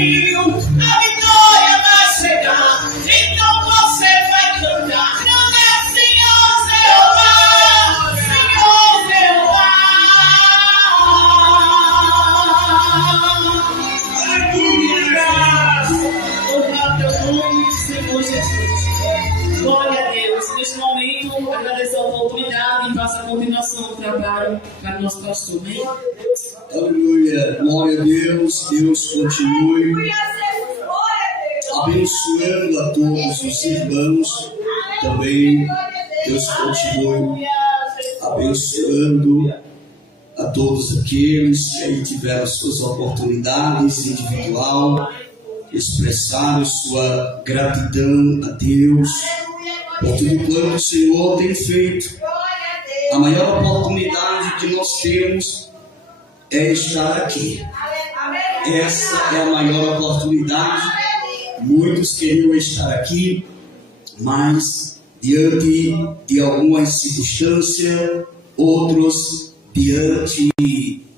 caminho, a vitória vai chegar. Então você vai cantar. Cantar, Senhor Jeová, Senhor Jeová. Louvar teu nome, Senhor Jesus. Glória a Deus. Neste momento, agradeço a oportunidade e faço a continuação do trabalho para o nosso pastor. Amém? Aleluia. Glória a Deus. Deus continue abençoando a todos os irmãos. Também Deus continue abençoando a todos aqueles que aí tiveram suas oportunidades individual, expressaram sua gratidão a Deus por tudo quanto o Senhor tem feito. A maior oportunidade que nós temos é estar aqui. Essa é a maior oportunidade. Muitos queriam estar aqui, mas diante de alguma circunstância, outros diante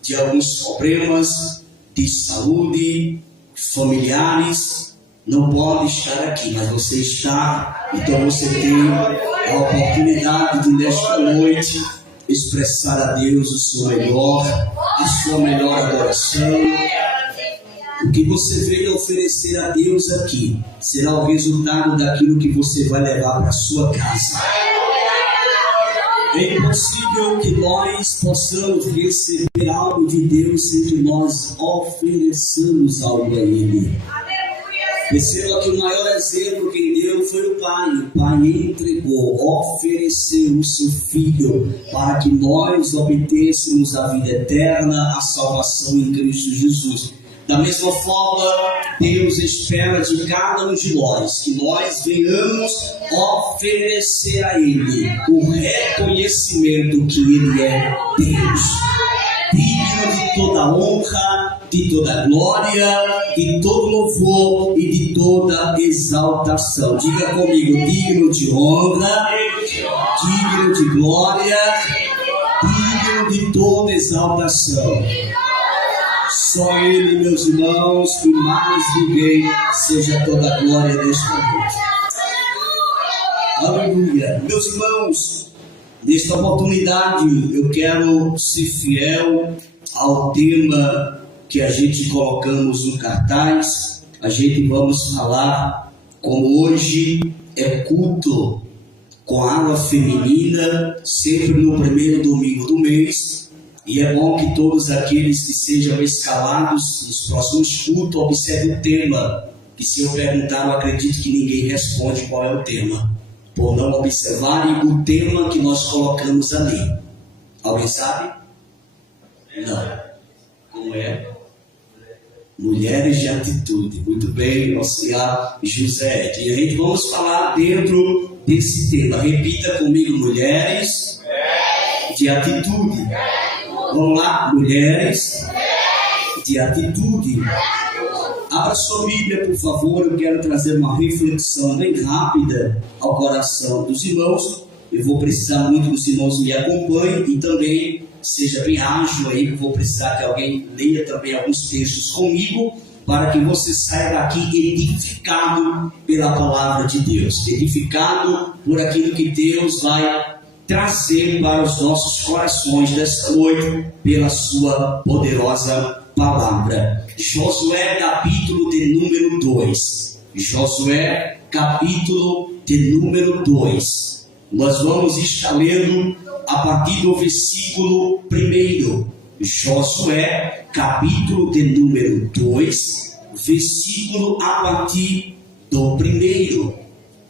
de alguns problemas de saúde, familiares, não pode estar aqui, mas você está. Então você tem a oportunidade de nesta noite expressar a Deus o seu melhor, a sua melhor adoração. O que você veio oferecer a Deus aqui será o resultado daquilo que você vai levar para a sua casa. É impossível que nós possamos receber algo de Deus sem que nós ofereçamos algo a Ele. Perceba que o maior exemplo quem deu foi o Pai. O Pai entregou, ofereceu o seu Filho para que nós obtêssemos a vida eterna, a salvação em Cristo Jesus. Da mesma forma, Deus espera de cada um de nós que nós venhamos oferecer a Ele o reconhecimento que Ele é Deus, digno de toda honra, de toda glória, de todo louvor e de toda exaltação. Diga comigo: digno de honra, digno de glória, digno de toda exaltação. Só Ele, meus irmãos, e mais ninguém, seja toda a glória desta noite. Aleluia. Meus irmãos, nesta oportunidade eu quero ser fiel ao tema que a gente colocamos no cartaz. A gente vamos falar como hoje é culto com água feminina, sempre no primeiro domingo do mês. E é bom que todos aqueles que sejam escalados nos próximos cultos observem o tema. Que se eu perguntar, eu acredito que ninguém responde qual é o tema, por não observarem o tema que nós colocamos ali. Alguém sabe? Não. Como é? Mulheres de atitude. Muito bem, auxiliar José. E a gente vamos falar dentro desse tema. Repita comigo: mulheres de atitude. Vamos lá, mulheres de atitude. Abra sua Bíblia, por favor. Eu quero trazer uma reflexão bem rápida ao coração dos irmãos. Eu vou precisar muito que os irmãos me acompanhem e também seja bem ágil aí, que eu vou precisar que alguém leia também alguns textos comigo, para que você saia daqui edificado pela palavra de Deus, edificado por aquilo que Deus vai trazer para os nossos corações desta noite, pela sua poderosa palavra. Josué, capítulo de número 2. Josué, capítulo de número 2. Nós vamos estar lendo a partir do versículo 1. Josué, capítulo de número 2, versículo a partir do 1.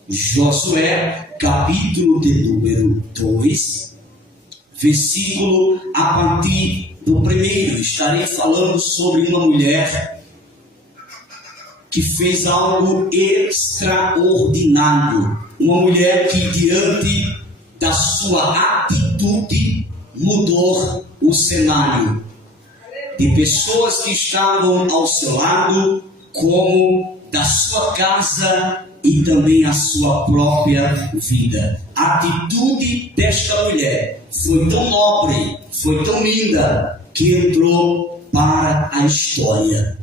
Josué, capítulo de número 2, versículo a partir do 1. Estarei falando sobre uma mulher que fez algo extraordinário. Uma mulher que, diante da sua atitude, mudou o cenário de pessoas que estavam ao seu lado, como da sua casa e também a sua própria vida. A atitude desta mulher foi tão nobre, foi tão linda, que entrou para a história.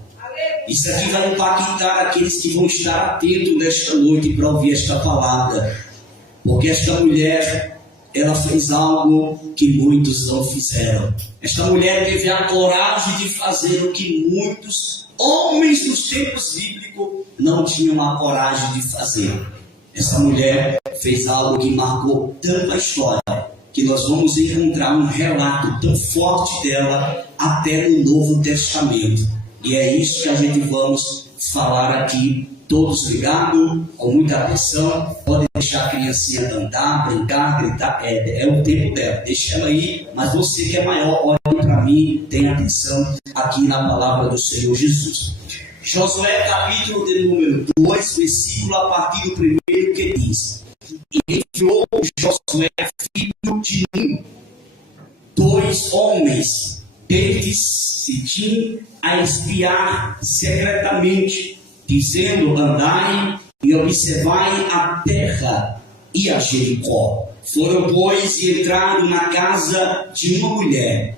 Isso aqui vai impactar aqueles que vão estar atentos nesta noite para ouvir esta palavra. Porque esta mulher, ela fez algo que muitos não fizeram. Esta mulher teve a coragem de fazer o que muitos homens dos tempos bíblicos não tinham a coragem de fazer. Essa mulher fez algo que marcou tanto a história, que nós vamos encontrar um relato tão forte dela até no Novo Testamento. E é isso que a gente vamos falar aqui, todos ligados, com muita atenção. Pode deixar a criancinha cantar, brincar, gritar, é o tempo dela, deixa ela aí. Mas você que é maior, olhe para mim, tenha atenção aqui na palavra do Senhor Jesus. Josué capítulo de número 2, versículo a partir do primeiro, que diz: E enviou Josué, filho de Nun, 2 homens, desde Sitim, a espiar secretamente, dizendo: Andai e observai a terra e a Jericó. Foram, pois, e entraram na casa de uma mulher,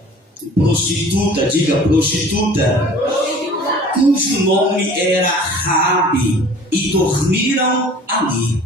prostituta, diga prostituta, cujo nome era Raabe, e dormiram ali.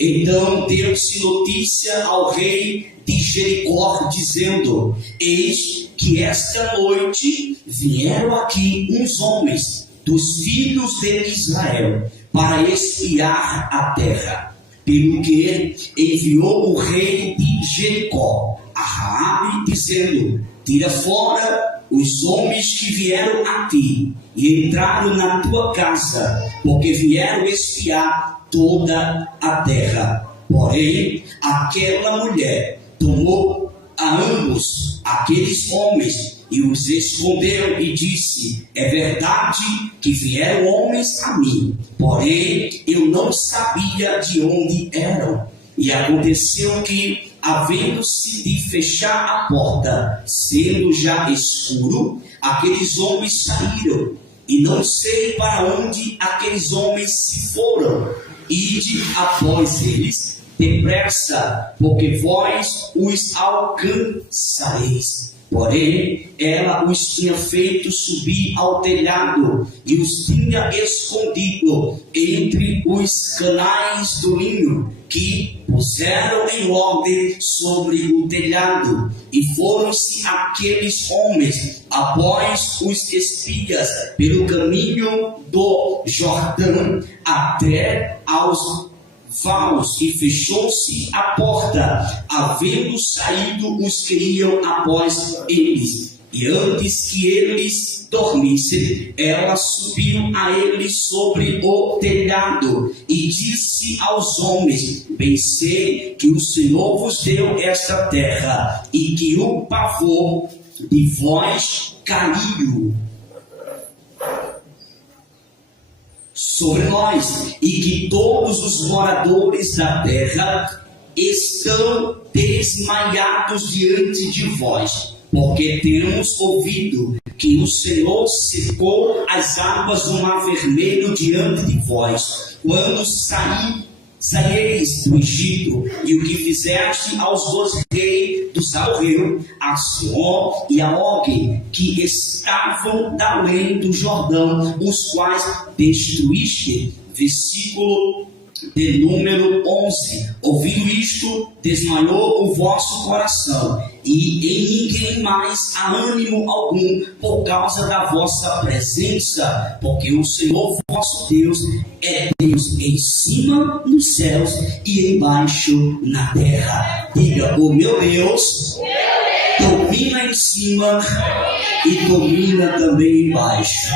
Então deu-se notícia ao rei de Jericó, dizendo: Eis que esta noite vieram aqui uns homens dos filhos de Israel para espiar a terra. Pelo que enviou o rei de Jericó a Raabe, dizendo: Tira fora os homens que vieram a ti e entraram na tua casa, porque vieram espiar toda a terra. Porém, aquela mulher tomou a ambos aqueles homens e os escondeu e disse: É verdade que vieram homens a mim, porém eu não sabia de onde eram. E aconteceu que, havendo-se de fechar a porta, sendo já escuro, aqueles homens saíram, e não sei para onde aqueles homens se foram. Ide após eles depressa, porque vós os alcançareis. Porém, ela os tinha feito subir ao telhado e os tinha escondido entre os canais do linho que puseram em ordem sobre o telhado. E foram-se aqueles homens após os espias pelo caminho do Jordão até aos vaus, e fechou-se a porta, havendo saído os que iam após eles. E antes que eles dormissem, ela subiu a eles sobre o telhado e disse aos homens: Bem sei que o Senhor vos deu esta terra, e que o pavor de vós caiu sobre nós, e que todos os moradores da terra estão desmaiados diante de vós, porque temos ouvido que o Senhor secou as águas do Mar Vermelho diante de vós, quando saíeis do Egito, e o que fizeste aos 12 reis dos amorreus, a Sihon e a Og, que estavam da além do Jordão, os quais destruíste. Versículo de número 11. Ouvindo isto, desmaiou o vosso coração, e em ninguém mais há ânimo algum por causa da vossa presença, porque o Senhor vosso Deus é Deus em cima nos céus e embaixo na terra. Diga: o meu Deus domina em cima e domina também embaixo.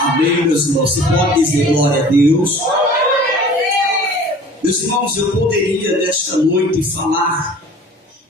Amém, meus irmãos? Você pode dizer glória a Deus? Meus irmãos, eu poderia nesta noite falar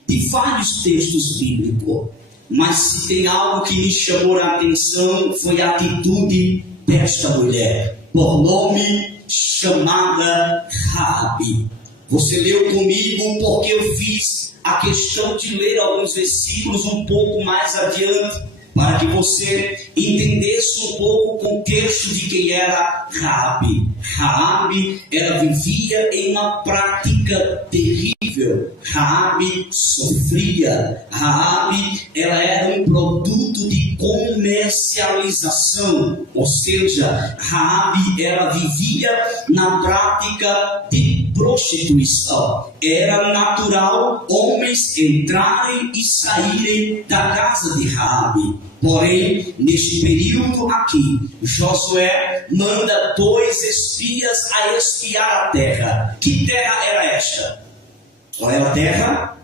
de vários textos bíblicos, mas se tem algo que me chamou a atenção, foi a atitude desta mulher, por nome chamada Raabe. Você leu comigo porque eu fiz a questão de ler alguns versículos um pouco mais adiante, para que você entendesse um pouco o contexto de quem era Raabe. Raabe, ela vivia em uma prática terrível terrível. Raabe sofria. Raabe, ela era um produto de comercialização, ou seja, Raabe, ela vivia na prática de prostituição. Era natural homens entrarem e saírem da casa de Raabe. Porém, neste período aqui, Josué manda 2 espias a espiar a terra. Que terra era esta? Qual era a terra?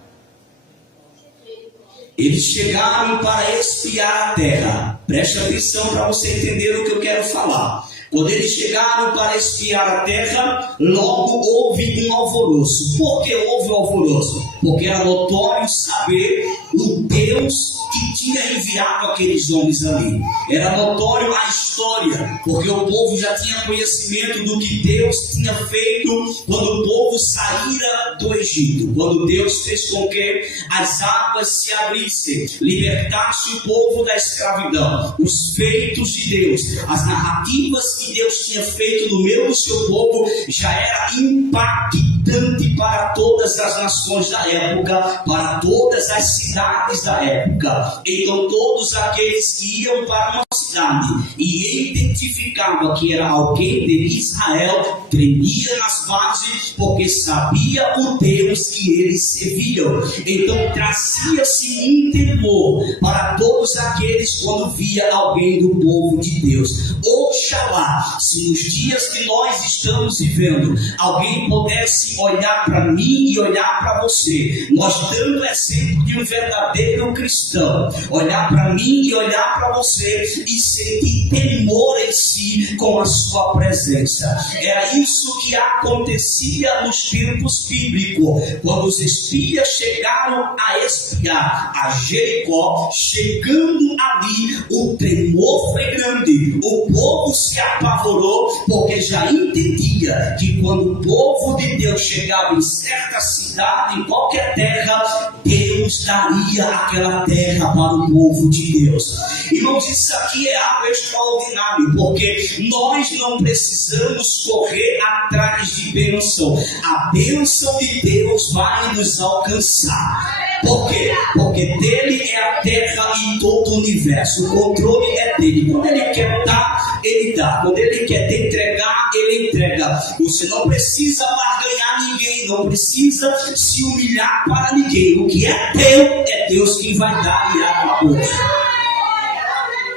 Eles chegaram para espiar a terra. Preste atenção para você entender o que eu quero falar. Quando eles chegaram para espiar a terra, logo houve um alvoroço. Por que houve um alvoroço? Porque era notório saber o Deus que tinha enviado aqueles homens ali. Era notório a história, porque o povo já tinha conhecimento do que Deus tinha feito quando o povo saíra do Egito. Quando Deus fez com que as águas se abrissem, libertasse o povo da escravidão. Os feitos de Deus, as narrativas que Deus tinha feito no meio do seu povo já era impactante para todas as nações da época, para todas as cidades da época. Então todos aqueles que iam para uma cidade e identificavam que era alguém de Israel, tremia nas bases, porque sabia o Deus que eles serviam. Então trazia-se um temor para todos aqueles quando via alguém do povo de Deus. Oxalá, se nos dias que nós estamos vivendo, alguém pudesse olhar para mim e olhar para você, nós dando exemplo de um verdadeiro cristão, olhar para mim e olhar para você e sentir temor em si com a sua presença. Era isso que acontecia nos tempos bíblicos, quando os espias chegaram a espiar a Jericó. Chegando ali, o tremor foi grande, o povo se apavorou, porque já entendia que quando o povo de Deus chegava em certa cidade, em qualquer terra, Deus daria aquela terra para o povo de Deus. Irmãos, isso aqui é algo extraordinário, porque nós não precisamos correr atrás de bênção. A bênção de Deus vai nos alcançar. Por quê? Porque dele é a terra e todo o universo. O controle é dele. Quando ele quer dar, ele dá. Quando ele quer te entregar, ele entrega. Você não precisa barganhar ninguém, não precisa se humilhar para ninguém. O que é teu, é Deus quem vai dar e acabou.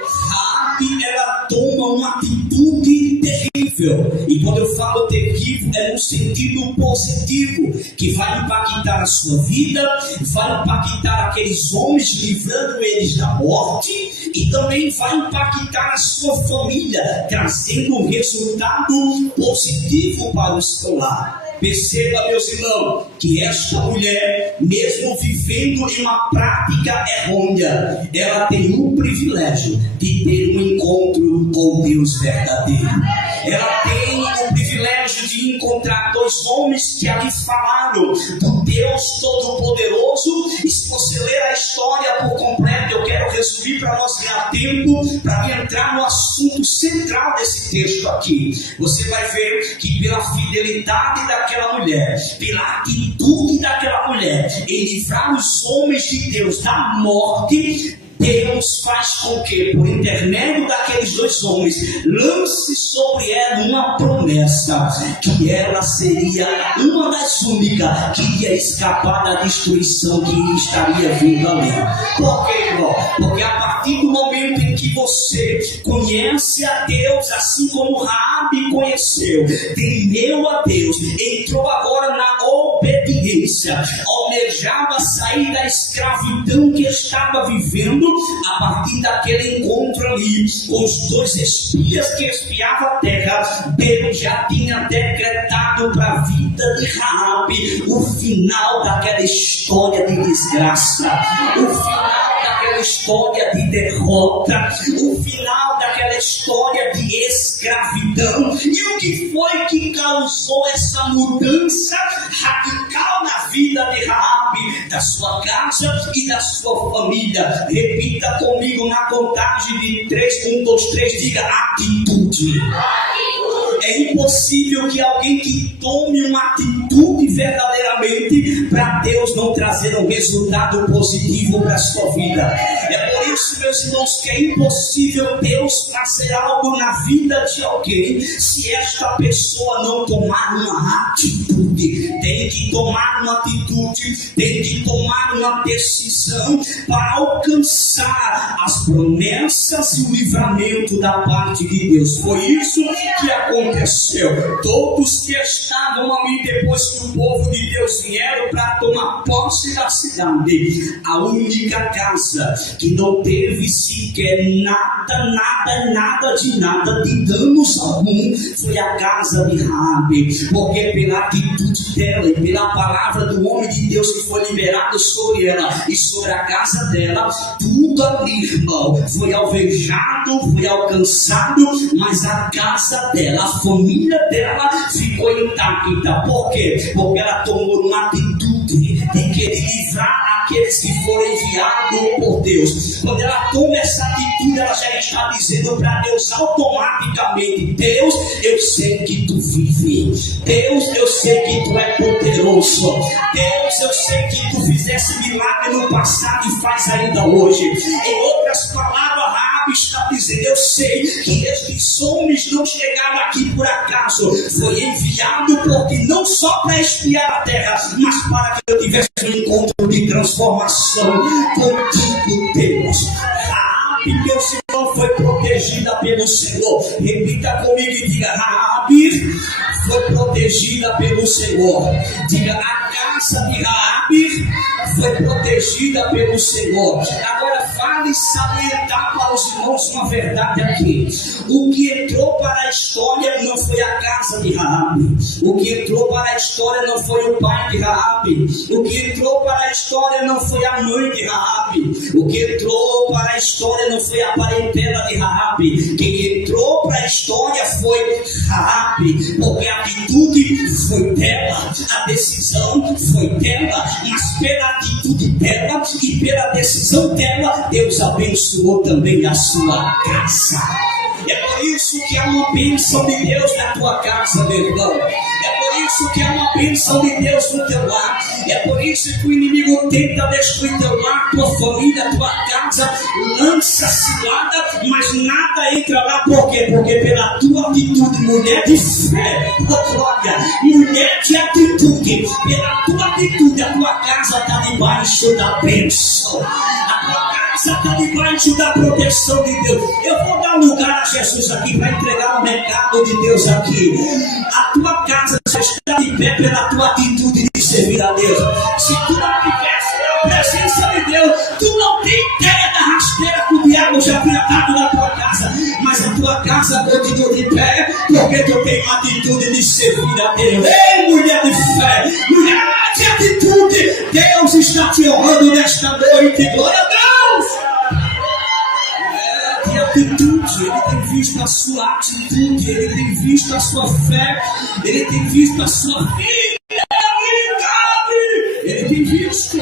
Raabe, ela toma uma atitude terrível. E quando eu falo terrível, é no sentido positivo, que vai impactar a sua vida, vai impactar aqueles homens, livrando eles da morte, e também vai impactar a sua família, trazendo um resultado positivo para o seu lar. Perceba, meus irmãos, que esta mulher, mesmo vivendo em uma prática errônea, ela tem o privilégio de ter um encontro com Deus verdadeiro. Ela tem o privilégio de encontrar 2 homens que ali falaram do Deus Todo-Poderoso. E se você ler a história por completo, eu quero resumir para nós ganhar tempo, para entrar no assunto central desse texto aqui. Você vai ver que pela fidelidade daquela mulher, pela atitude daquela mulher em livrar os homens de Deus da morte, Deus faz com que, por intermédio daqueles 2 homens, lance sobre ela uma promessa, que ela seria uma das únicas que ia escapar da destruição que estaria vindo ali. Por quê, irmão? Porque a partir do momento em que você conhece a Deus, assim como Raabe conheceu, temeu a Deus, entrou agora na obediência, almejava sair da escravidão que estava vivendo, a partir daquele encontro ali com os 2 espias que espiavam a terra, Deus já tinha decretado para a vida de Raabe o final daquela história de desgraça, o final daquela história de derrota, o final daquela história de escravidão. E o que foi que causou essa mudança radical na vida de Raabe, da sua casa e da sua família? Repita comigo na contagem de 3, 1, 2, 3, diga: atitude. É impossível que alguém que tome uma atitude verdadeiramente para Deus não trazer um resultado positivo para a sua vida. É por isso, meus irmãos, que é impossível Deus fazer algo na vida de alguém se esta pessoa não tomar uma atitude. Tem que tomar uma atitude, tem que tomar uma decisão para alcançar as promessas e o livramento da parte de Deus. Foi isso que aconteceu. Todos que estavam ali depois que o povo de Deus vieram para tomar posse da cidade, a única casa que não teve sequer nada de danos algum foi a casa de Raabe, porque pela atitude dela e pela palavra do homem de Deus que foi liberado sobre ela e sobre a casa dela, tudo ali, irmão, foi alvejado, foi alcançado, mas a casa dela, a família dela ficou intacta. Por quê? Porque ela tomou uma atitude de querer livrar aqueles que foram enviados por Deus. Quando ela toma essa atitude, ela já está dizendo para Deus automaticamente: Deus, eu sei que tu vive. Deus, eu sei que tu é poderoso. Deus, eu sei que tu fizesse milagre no passado e faz ainda hoje. Em outras palavras, Raabe está dizendo: eu sei que estes homens não chegaram aqui por acaso. Foi enviado porque não só para espiar a terra, mas para que eu tivesse um encontro de transformação contigo, Deus. Raabe, meu Senhor, foi protegida pelo Senhor. Repita comigo e diga: Raabe foi protegida pelo Senhor. Diga: a casa de Raabe foi protegida pelo Senhor. Agora vale salientar para os irmãos uma verdade aqui. O que entrou para a história não foi a casa de Raabe. O que entrou para a história não foi o pai de Raabe. O que entrou para a história não foi a mãe de Raabe. O que entrou para a história não foi a parentela de Raabe. Quem entrou para a história foi Raabe, porque a atitude foi dela, a decisão foi dela, mas pela atitude dela e pela decisão dela, Deus abençoou também a sua casa. É por isso que há uma bênção de Deus na tua casa, meu irmão. É por isso que há uma bênção de Deus no teu lar. É por isso que o inimigo tenta destruir teu lar, tua família, tua casa, lança cilada, mas nada entra lá. Por quê? Porque pela tua atitude, mulher de fé, glória, mulher de atitude, pela tua atitude, a tua casa está debaixo da bênção. A tua casa está debaixo da proteção de Deus. Eu vou dar lugar a Jesus aqui para entregar o recado de Deus aqui. A tua casa já está de pé pela tua atitude de servir a Deus. Se tu não tivesse a presença de Deus, tu não tem ideia da rasteira que o diabo já tinha dado na tua casa. Mas a tua casa continua de pé porque tu tem uma atitude de servir a Deus. Ei, mulher de fé, mulher de atitude, Deus está te honrando nesta noite. Glória a Deus! De atitude, Ele tem visto a sua atitude, Ele tem visto a sua fé, Ele tem visto a sua vida, Ele tem visto.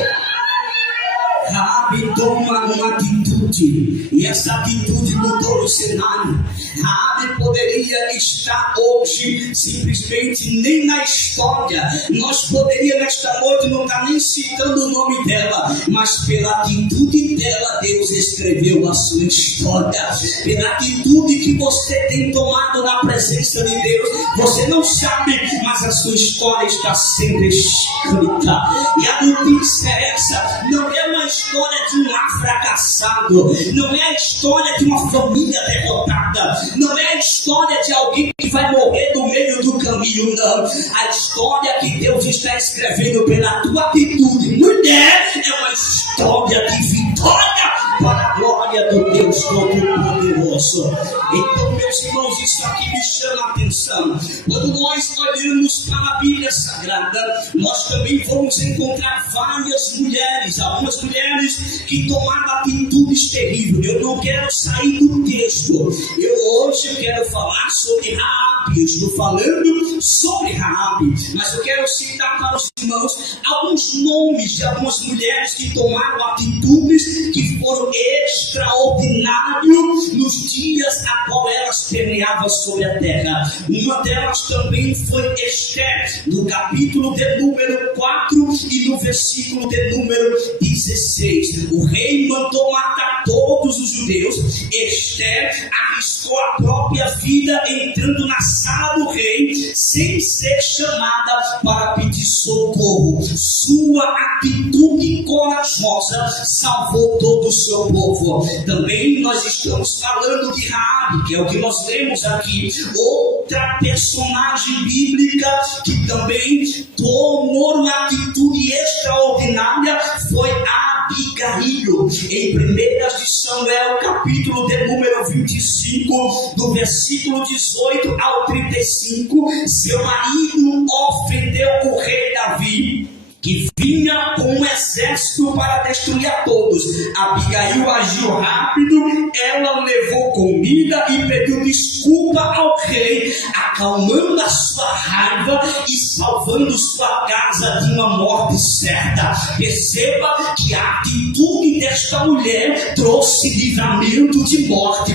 Raabe toma uma atitude, e essa atitude mudou o cenário. Raabe poderia estar hoje simplesmente nem na história. Nós poderíamos esta noite não estar nem citando o nome dela, mas pela atitude dela Deus escreveu a sua história. Pela atitude que você tem tomado na presença de Deus, você não sabe, mas a sua história está sendo escrita. E a notícia é essa: não é uma história de um lar fracassado, não é a história de uma família derrotada, não é a história de alguém que vai morrer no meio do caminho, não. A história que Deus está escrevendo pela tua atitude, mulher, é uma história de vitória para a glória do Deus Todo-Poderoso. Então, meus irmãos, isso aqui me chama a atenção. Quando nós olhamos para a Bíblia Sagrada, nós também vamos encontrar várias mulheres, algumas mulheres que tomaram atitudes terríveis. Eu não quero sair do texto. Eu hoje quero falar sobre Raabe. Raabe, eu estou falando sobre Raabe, mas eu quero citar para os irmãos alguns nomes de algumas mulheres que tomaram atitudes que foram extraordinárias nos dias a qual elas permeavam sobre a terra. Uma delas também foi Esther, no capítulo de número 4 e no versículo de número 16. O rei mandou matar todos os judeus. Esther arriscou a própria vida entrando na sala do rei sem ser chamada para pedir socorro. Sua atitude corajosa salvou todo o seu povo. Também nós estamos falando de Raabe, que é o que nós lemos aqui. Outra personagem bíblica que também tomou uma atitude extraordinária foi Abigail. Em 1 de Samuel, capítulo de número 25, do versículo 18 ao 35, seu marido ofendeu o rei Davi, que vinha com um exército para destruir a todos. Abigail agiu rápido, ela levou comida e pediu desculpa ao rei, acalmando a sua raiva e salvando sua casa de uma morte certa. Perceba que a atitude desta mulher trouxe livramento de morte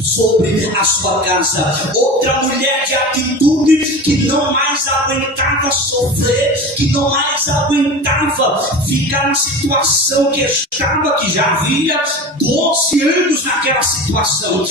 sobre a sua casa. Outra mulher de atitude que não mais aguentava sofrer, que não mais aguentava ficar na situação que estava, que já havia 12 anos naquela situação.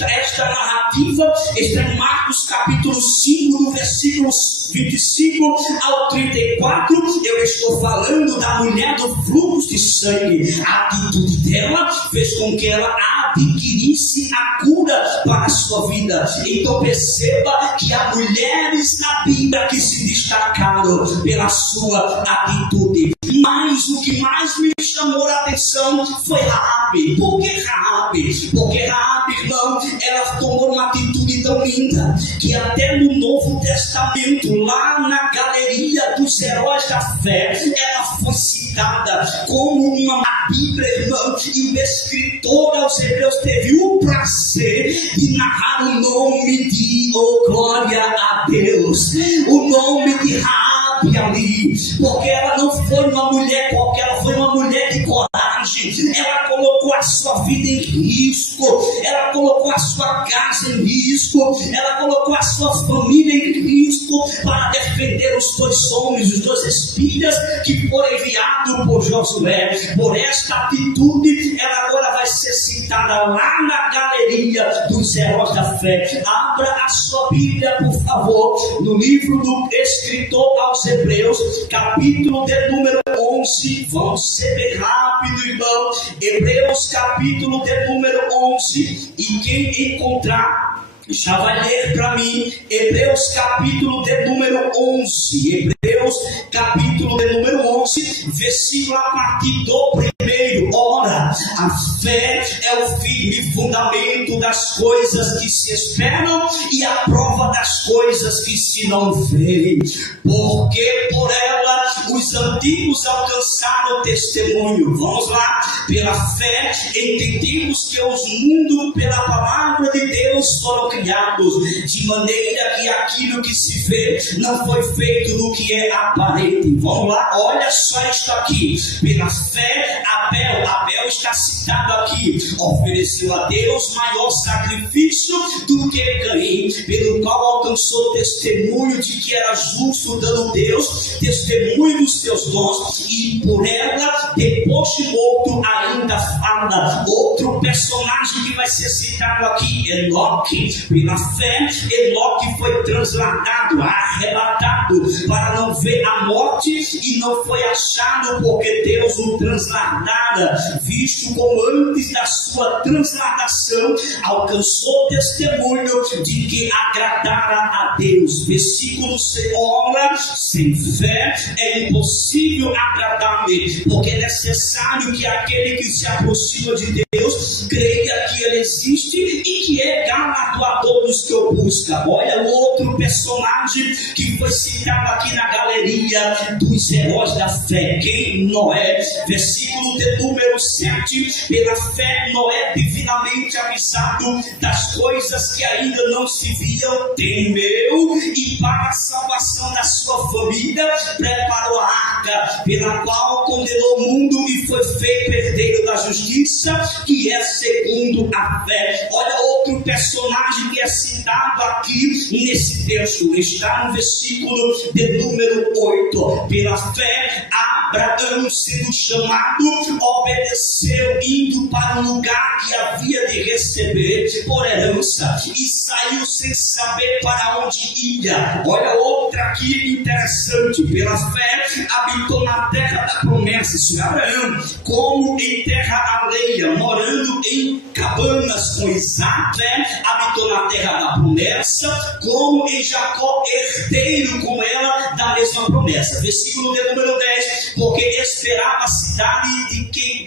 Esta narrativa está em Marcos capítulo 5, no versículos 25 ao 34. Eu estou falando da mulher do fluxo de sangue. A atitude dela fez com que ela adquirisse a cura para a sua vida. Então perceba que há mulheres na Bíblia que se destacaram pela sua atitude. Mas o que mais me chamou a atenção foi Raabe. Por que Raabe? Porque Raabe, irmão, ela tomou uma atitude tão linda que até no Novo Testamento, lá na galeria dos heróis da fé, ela foi citada como uma Bíblia, irmão, e o escritor aos Hebreus teve o prazer de narrar o nome de, glória a Deus, o nome de Raabe ali, porque ela não foi uma mulher qualquer, ela foi uma mulher de coragem. Ela colocou a sua vida em risco, ela colocou a sua casa em risco, ela colocou a sua família em risco para defender os dois homens, os dois espias que foram enviados por Josué. Por esta atitude, ela agora vai ser citada lá na galeria dos heróis da fé. Abra a sua Bíblia, por favor, no livro do escritor aos Hebreus, capítulo de número 11. Vamos ser bem rápido, irmão. Hebreus, capítulo de número 11. E quem encontrar, já vai ler para mim. Hebreus, capítulo de número 11. Hebreus, capítulo de número 11, versículo a partir do primeiro. Ora, a fé é o firme fundamento das coisas que se esperam e a prova das coisas que se não veem. Porque por ela os antigos alcançaram testemunho. Vamos lá. Pela fé entendemos que os mundos pela palavra de Deus foram criados, de maneira que aquilo que se vê não foi feito do que é aparente. Vamos lá, olha só isto aqui. Pela fé, Abel está citado aqui, ofereceu a Deus maior sacrifício do que Caim, pelo qual alcançou testemunho de que era justo, dando Deus testemunho dos seus dons, e por ela, depois de morto, ainda fala. Outro personagem que vai ser citado aqui, Enoque. Pela fé, Enoque foi transladado, arrebatado, para não ver a morte, e não foi achado porque Deus o transladara, visto como antes da sua transladação alcançou testemunho de que agradara a Deus. Versículo 6. Ora, sem fé é impossível agradar-lhe, porque é necessário que aquele que se aproxima de Deus creia que ele existe e que é galardoador dos que o buscam. Olha o outro personagem que foi citado aqui na galeria dos heróis da fé. Quem? Noé. Versículo de número 7. Pela fé, Noé, divinamente avisado das coisas que ainda não se viam, temeu e para a salvação da sua família preparou a arca, pela qual condenou o mundo e foi feito herdeiro da justiça, que é segundo a fé. Olha outro personagem que é citado aqui nesse texto, está no versículo de número 8. Pela fé, Abraão, sendo chamado, obedeceu, indo para o lugar que havia de receber por herança, e saiu sem saber para onde ia. Olha outra aqui interessante. Pela fé, habitou na terra da promessa. Isso é Abraão, como em terra alheia, morando em cabanas com Isaac. Fé, habitou na terra da promessa, como em Jacó, herdeiro com ela da mesma promessa. Versículo de número 10. Porque esperava a cidade de que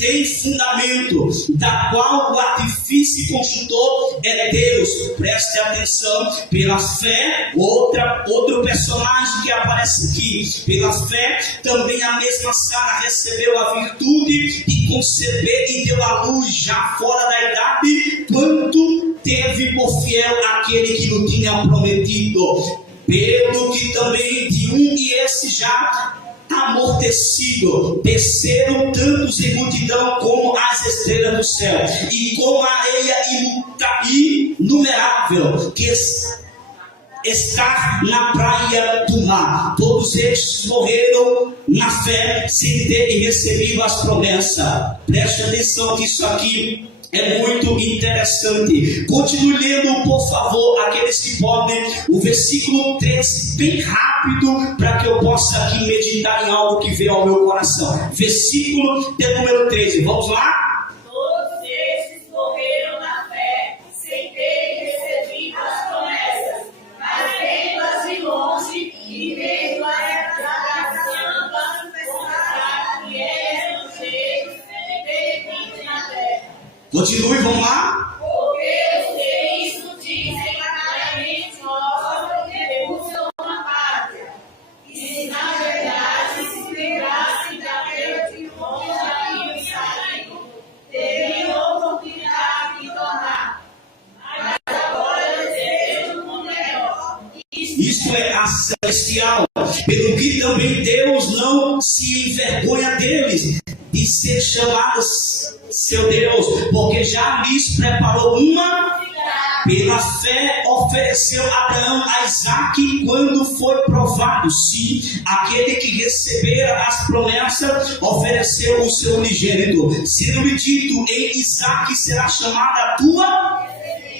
tem fundamento, da qual o artifício construtor é Deus. Preste atenção. Pela fé, outro personagem que aparece aqui. Pela fé, também a mesma Sara recebeu a virtude de conceber e deu à luz já fora da idade, quanto teve por fiel aquele que lhe tinha prometido. Pelo que também de um e esse já amortecido, desceram tantos em multidão como as estrelas do céu, e com a areia inumerável que está na praia do mar. Todos eles morreram na fé, sem terem recebido as promessas. Preste atenção que isso aqui é muito interessante. Continue lendo, por favor, aqueles que podem, o versículo 13, bem rápido, para que eu possa aqui meditar em algo que veio ao meu coração. Versículo de número 13, vamos lá? Todos estes morreram na fé, sem terem recebido as promessas, mas vendo-as de longe e vendo a revelação que eram cheios de vida na terra. Continue, vamos lá? Porque os que isso dizem claramente mostram que buscam uma pátria, e se na verdade se lembrassem daquele de onde haviam saído, teriam oportunidade de tornar. Mas agora desejam um melhor. Isto é a celestial, pelo que também Deus não se envergonha deles, de ser chamados seu Deus, porque já lhes preparou uma. Pela fé ofereceu Abraão a Isaac quando foi provado. Sim, aquele que recebera as promessas ofereceu o seu unigênito, sendo-lhe dito: em Isaac será chamada a tua.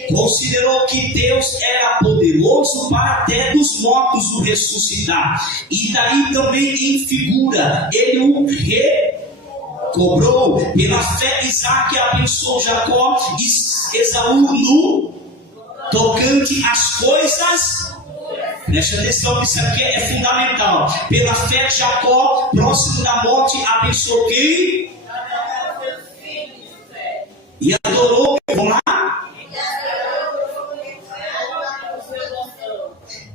Considerou que Deus era poderoso para até dos mortos o ressuscitar, e daí também em figura ele o recobrou. Pela fé Isaac abençoou Jacó e Esaú no tocante às coisas. Preste atenção, isso aqui é fundamental. Pela fé Jacó, próximo da morte, abençoou quem? E adorou. Vamos lá?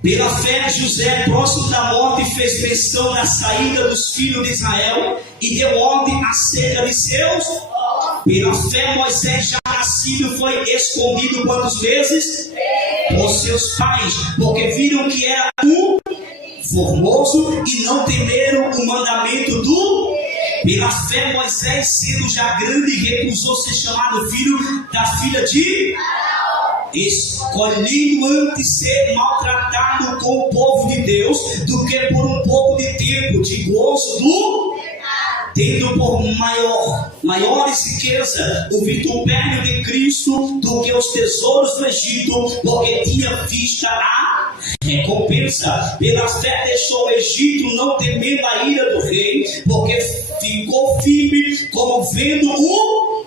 Pela fé José, próximo da morte, fez menção da saída dos filhos de Israel e deu ordem acerca de seus. Pela fé Moisés, já nascido, foi escondido quantos meses? Por seus pais, porque viram que era formoso e não temeram o mandamento do. Pela fé Moisés, sendo já grande, recusou ser chamado filho da filha de, escolhendo antes ser maltratado com o povo de Deus do que por um pouco de tempo de gozo do, tendo por maiores riquezas o vitupério de Cristo do que os tesouros do Egito, porque tinha vista a recompensa. Pela fé deixou o Egito, não temendo a ira do rei, porque ficou firme, como vendo o.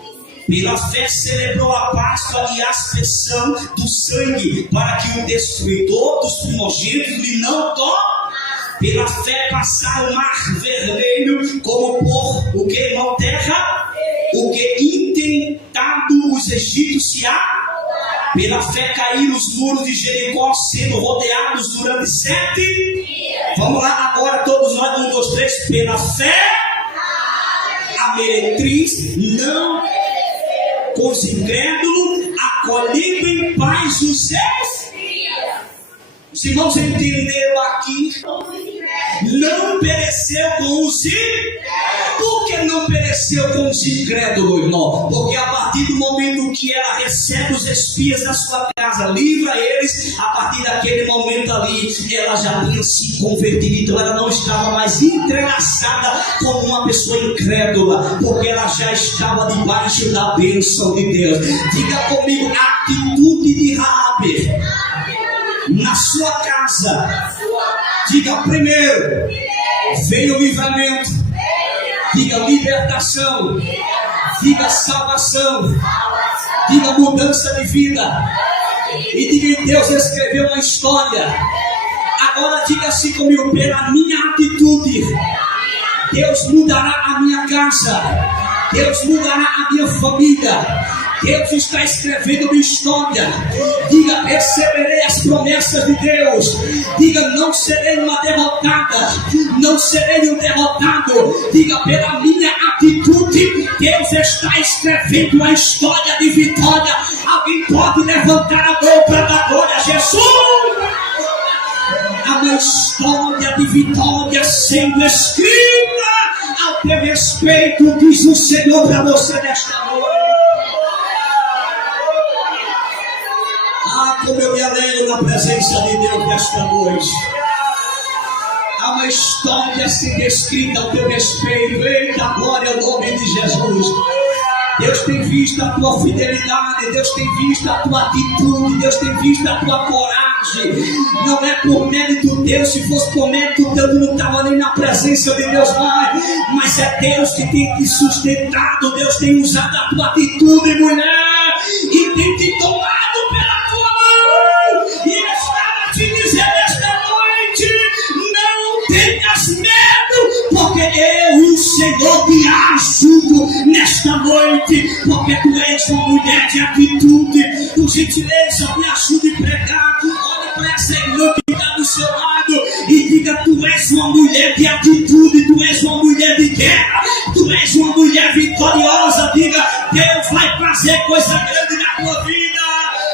Pela fé celebrou a Páscoa e a aspersão do sangue, para que o destruidor dos primogênitos lhe não toque. Pela fé passaram o mar vermelho, como por o que não terra, o que intentava lado os egípcios se pela fé caíram os muros de Jericó, sendo rodeados durante 7 dias. Vamos lá agora, todos nós, 1, 2, 3. Pela fé, a meretriz não com os incrédulos, acolhendo em paz os seus. Os irmãos entenderam aqui? Não pereceu com os incrédulos. Por que não pereceu com os incrédulos, irmão? Porque a partir do momento que ela recebe os espias na sua casa, livra eles, a partir daquele momento ali, ela já tinha se convertido. Então ela não estava mais entrelaçada como uma pessoa incrédula, porque ela já estava debaixo da bênção de Deus. Diga comigo, a atitude de Raabe na sua casa. Diga primeiro, veio o livramento. Diga libertação. Diga salvação. Diga mudança de vida. E diga, Deus escreveu uma história. Agora diga assim comigo, pela minha atitude, Deus mudará a minha casa. Deus mudará a minha família. Deus está escrevendo uma história. Diga, receberei as promessas de Deus. Diga, não serei uma derrotada. Não serei um derrotado. Diga, pela minha atitude, Deus está escrevendo uma história de vitória. Alguém pode levantar a mão para dar glória a Jesus? Há uma história de vitória sendo escrita ao teu respeito, diz o Senhor para você nesta noite. Como eu me alegro na presença de Deus nesta noite. Há uma história sendo escrita ao teu respeito. Eita, glória ao nome de Jesus. Deus tem visto a tua fidelidade. Deus tem visto a tua atitude. Deus tem visto a tua coragem. Não é por mérito teu. Se fosse por mérito teu, tu não estava nem na presença de Deus mais. Mas é Deus que tem te sustentado. Deus tem usado a tua atitude, mulher, e tem te tomado pela tua mão. E está a te dizer esta noite: não tenhas medo, porque eu, o Senhor, te ajudo nesta noite. Porque tu és uma mulher de atitude. Por gentileza, me ajude a pregar. Olha para essa irmã que está do seu lado e diga: tu és uma mulher de atitude. Tu és uma mulher de guerra. Tu és uma mulher vitoriosa. Diga: Deus vai fazer coisa grande na tua vida.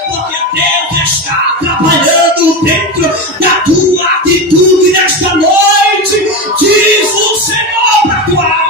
Porque Deus está trabalhando dentro da tua atitude nesta noite. Diz o Senhor para a tua alma.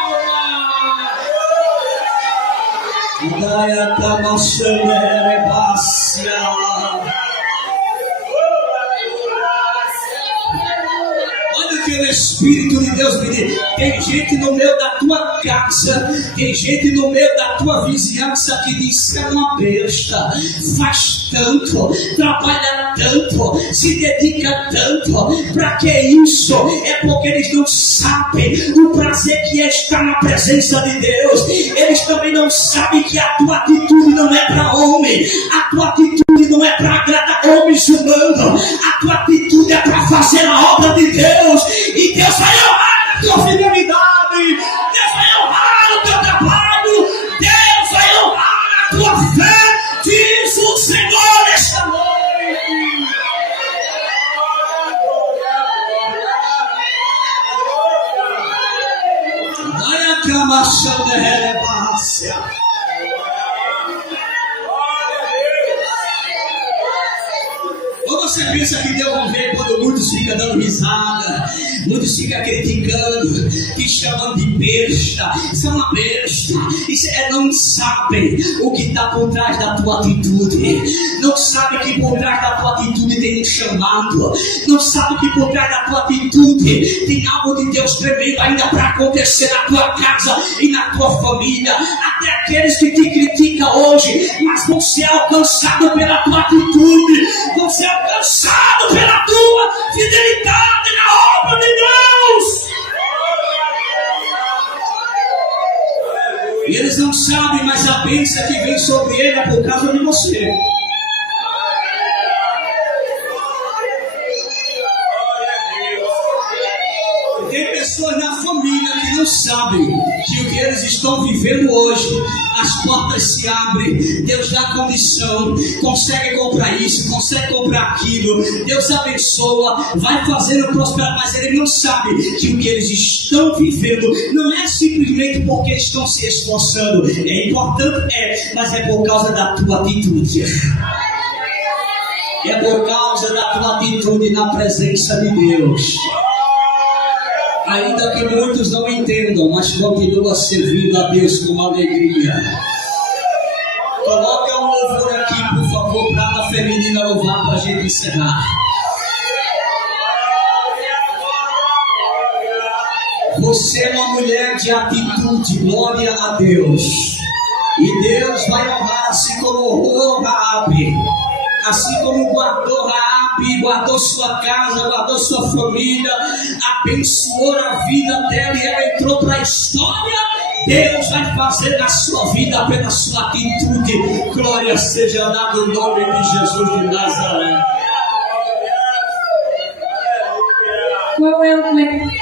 Olha o que o Espírito de Deus me diz. Tem gente no meio da tua casa, tem gente no meio da tua vizinhança que diz que é uma besta, faz tanto, trabalha tanto, se dedica tanto. Para que isso? É porque eles não sabem o prazer que é estar na presença de Deus. Eles também não sabem que a tua atitude não é para homem, a tua atitude não é para agradar homens humanos, a tua atitude é para fazer a obra de Deus. E Deus vai honrar a tua fidelidade, Deus vai honrar o teu trabalho, Deus vai honrar a tua fé, diz o Senhor esta noite. Vai aclamação de relevância. Ou você pensa que Deus não vê quando muitos ficam dando risada, muitos ficam criticando, te chamando de besta? Isso é uma besta. Isso não sabem o que está por trás da tua atitude. Não sabem que por trás da tua atitude tem um chamado. Não sabem que por trás da tua atitude tem algo de Deus tremendo ainda para acontecer na tua casa e na tua família. Até aqueles que te criticam hoje, mas vão ser alcançados pela tua atitude, vão ser alcançados pela tua fidelidade na obra de Deus. E eles não sabem, mas a bênção que vem sobre ele é por causa de você. Tem pessoas na família que não sabem sabe que o que eles estão vivendo hoje, as portas se abrem, Deus dá condição, consegue comprar isso, consegue comprar aquilo, Deus abençoa, vai fazendo prosperar, mas ele não sabe que o que eles estão vivendo não é simplesmente porque estão se esforçando, é importante, mas é por causa da tua atitude. É por causa da tua atitude na presença de Deus. Ainda que muitos não entendam, mas continua servindo a Deus com alegria. Coloca um louvor aqui, por favor, prata feminina louvar para a gente encerrar. Você é uma mulher de atitude, glória a Deus. E Deus vai honrar assim como honrou Raabe. Assim como guardou Raabe, guardou sua casa, guardou sua família, abençoou a vida dela e ela entrou para a história. Deus vai fazer na sua vida pela sua atitude. Glória seja dada no nome de Jesus de Nazaré. Qual é o nome?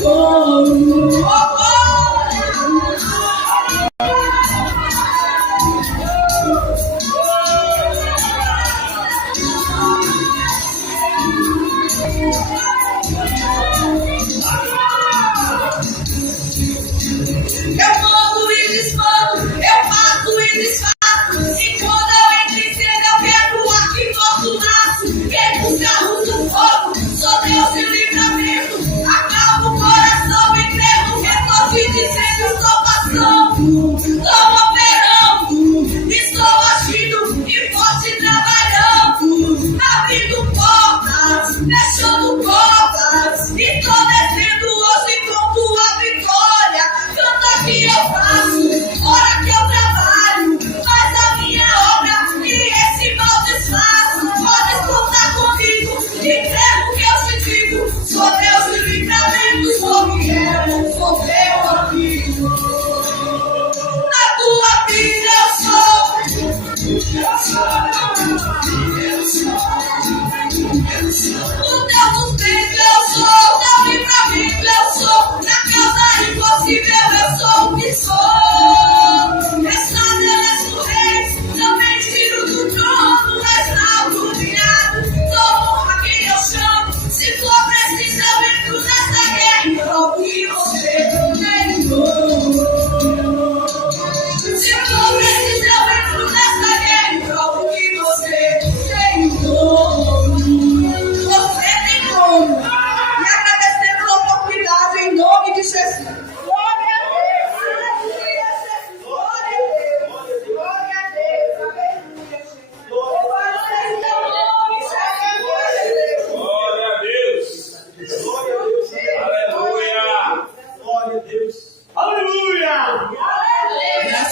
Oh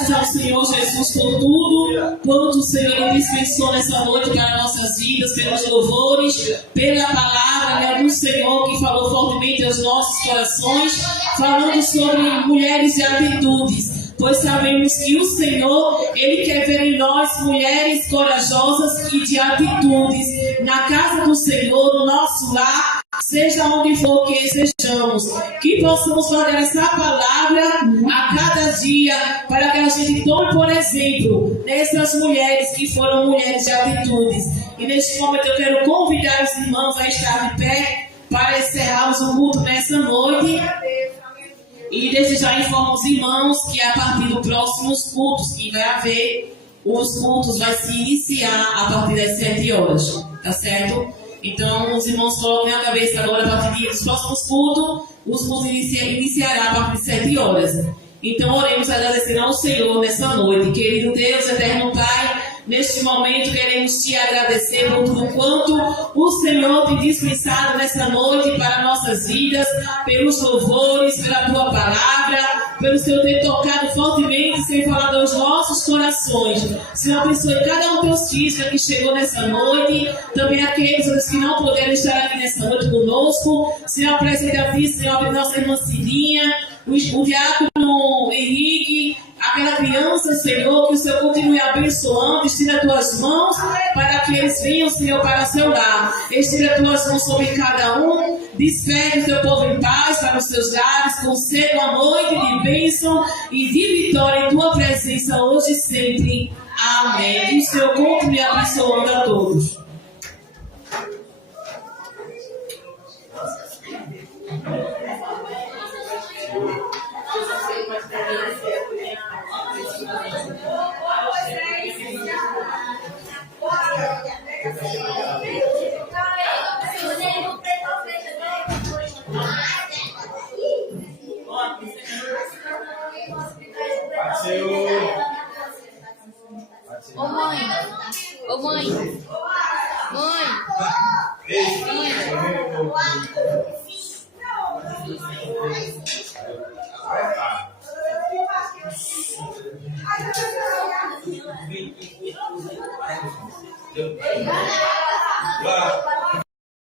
graças ao Senhor Jesus por tudo, quanto o Senhor nos dispensou nessa noite para nossas vidas, pelos louvores, pela palavra, né, do Senhor que falou fortemente aos nossos corações, falando sobre mulheres e atitudes. Pois sabemos que o Senhor, Ele quer ver em nós mulheres corajosas e de atitudes, na casa do Senhor, no nosso lar, seja onde for que estejamos, que possamos guardar essa palavra a cada dia, para que a gente tome por exemplo nessas mulheres que foram mulheres de atitudes. E neste momento eu quero convidar os irmãos a estar de pé para encerrarmos o culto nessa noite. E desde já informo os irmãos que a partir dos próximos cultos que vai haver, os cultos vai se iniciar a partir das 7 horas, tá certo? Então os irmãos coloquem a cabeça agora a partir dos próximos cultos, os cultos iniciarão a partir de 7 horas. Então oremos agradecendo ao Senhor nessa noite. Querido Deus, eterno Pai, neste momento queremos te agradecer por tudo quanto o Senhor tem dispensado nessa noite para nossas vidas, pelos louvores, pela tua palavra, pelo Senhor ter tocado fortemente, Senhor, falado aos nossos corações. Senhor, abençoe cada um dos teus filhos que chegou nessa noite, também aqueles que não puderam estar aqui nessa noite conosco. Senhor, apresenta a vida, Senhor, a nossa irmã Cidinha, o diácono Henrique, aquela criança, Senhor, que o Senhor continue abençoando, estira as tuas mãos para que eles venham, Senhor, para o seu lar. Estira as tuas mãos sobre cada um, despede o teu povo em paz para os seus lares, conceda uma noite de bênção e de vitória em tua presença hoje e sempre. Amém. Que o Senhor continue abençoando a todos. Ô mãe, ô mãe, mãe, mãe.